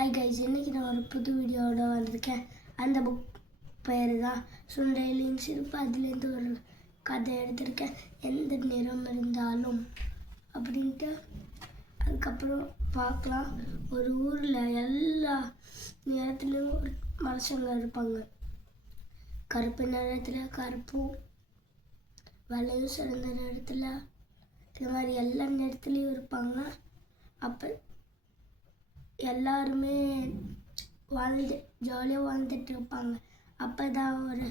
Hi guys இன்றைக்கி நான் ஒரு புது வீடியோவோட வந்திருக்கேன். அந்த புக் பேர் தான் சுண்டையிலின் சிரிப்பு அதுலேருந்து ஒரு கதை எடுத்திருக்கேன். எந்த நிறம் இருந்தாலும் அப்படின்ட்டு. அதுக்கப்புறம் பார்க்கலாம். ஒரு ஊரில் எல்லா நிறத்துலேயும் ஒரு மனுஷங்க இருப்பாங்க. கருப்பு நிறத்தில் கருப்பும் வளையும் சிறந்த நிறத்தில் இது மாதிரி எல்லா நிறத்துலேயும் இருப்பாங்க. அப்போ எல்லாருமே வாழ்ந்து ஜாலியாக வாழ்ந்துட்டு இருப்பாங்க அப்போ தான் ஒரு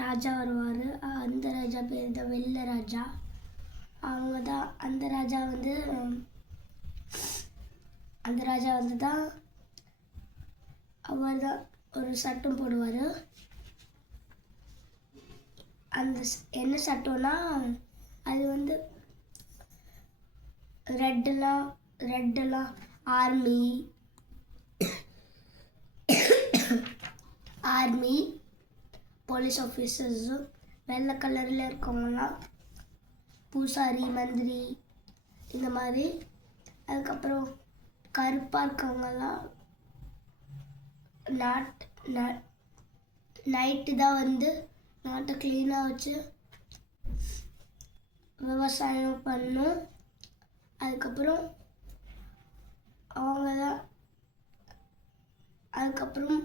ராஜா வருவார். அந்த ராஜா பேர் தான் வெள்ளை ராஜா. அவங்க தான் அந்த ராஜா வந்து அந்த ராஜா வந்து தான் அவர் தான் ஒரு சட்டம் போடுவார். அந்த என்ன சட்டம்னா அது வந்து ரெட்டெல்லாம் ரெட்டெல்லாம் ஆர்மி ஆர்மி போலீஸ் ஆஃபீஸர்ஸும் வெள்ளை கலரில் இருக்கவங்கலாம் பூசாரி மந்திரி இந்த மாதிரி. அதுக்கப்புறம் கருப்பாக இருக்கவங்கலாம் நாட் நைட்டு தான் வந்து நாட்டை க்ளீனாக வச்சு விவசாயம் பண்ணும் அதுக்கப்புறம் அவங்க தான் அதுக்கப்புறம்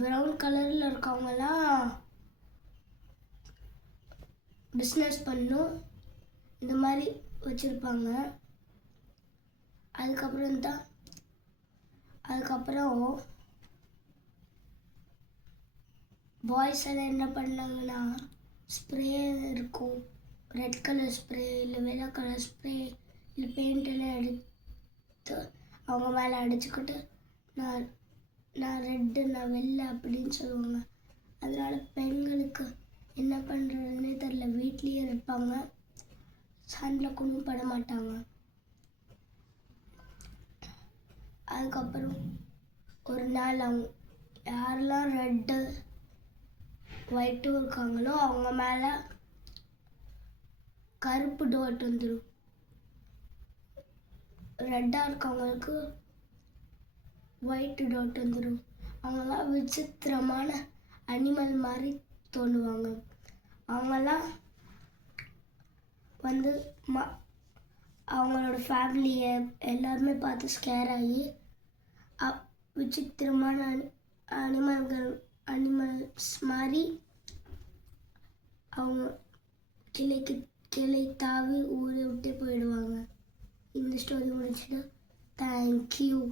ப்ரௌன் கலரில் இருக்கவங்கலாம் பிஸ்னஸ் பண்ணும். இந்த மாதிரி வச்சுருப்பாங்க. அதுக்கப்புறம் தான் அதுக்கப்புறம் பாய்ஸ் எல்லாம் என்ன பண்ணாங்கன்னா ஸ்ப்ரே இருக்கும். ரெட் கலர் ஸ்ப்ரே இல்லை வெள்ளை கலர் ஸ்ப்ரே இல்லை பெயிண்ட் எல்லாம் எடுத்து அவங்க மேலே அடிச்சுக்கிட்டு நான் நான் ரெட்டு நான் வெள்ளை அப்படின்னு சொல்லுவாங்க. அதனால் பெண்களுக்கு என்ன பண்ணுறதுன்னே தெரில வீட்லேயே இருப்பாங்க. சண்டில் கொண்டும் பட மாட்டாங்க. அதுக்கப்புறம் ஒரு நாள் அவங்க யாரெல்லாம் ரெட்டு ஒயிட்டும் இருக்காங்களோ அவங்க மேலே கருப்பு டோட் வந்துடும் ரெட்டாக இருக்கவங்களுக்கு ஒயிட் டாட் வந்துடும் அவங்களாம் விசித்திரமான அனிமல் மாதிரி தோணுவாங்க அவங்கெல்லாம் வந்து ம அவங்களோட ஃபேமிலியை எல்லாருமே பார்த்து ஸ்கேர் ஆகி விசித்திரமான அனி அனிமல்கள் அனிமல்ஸ் மாதிரி அவங்க கிளைக்கு கிளை தாவி ஊரை விட்டே போயிடுவாங்க. இந்த ஸ்டோரி முடிச்சுன்னா தேங்க்யூ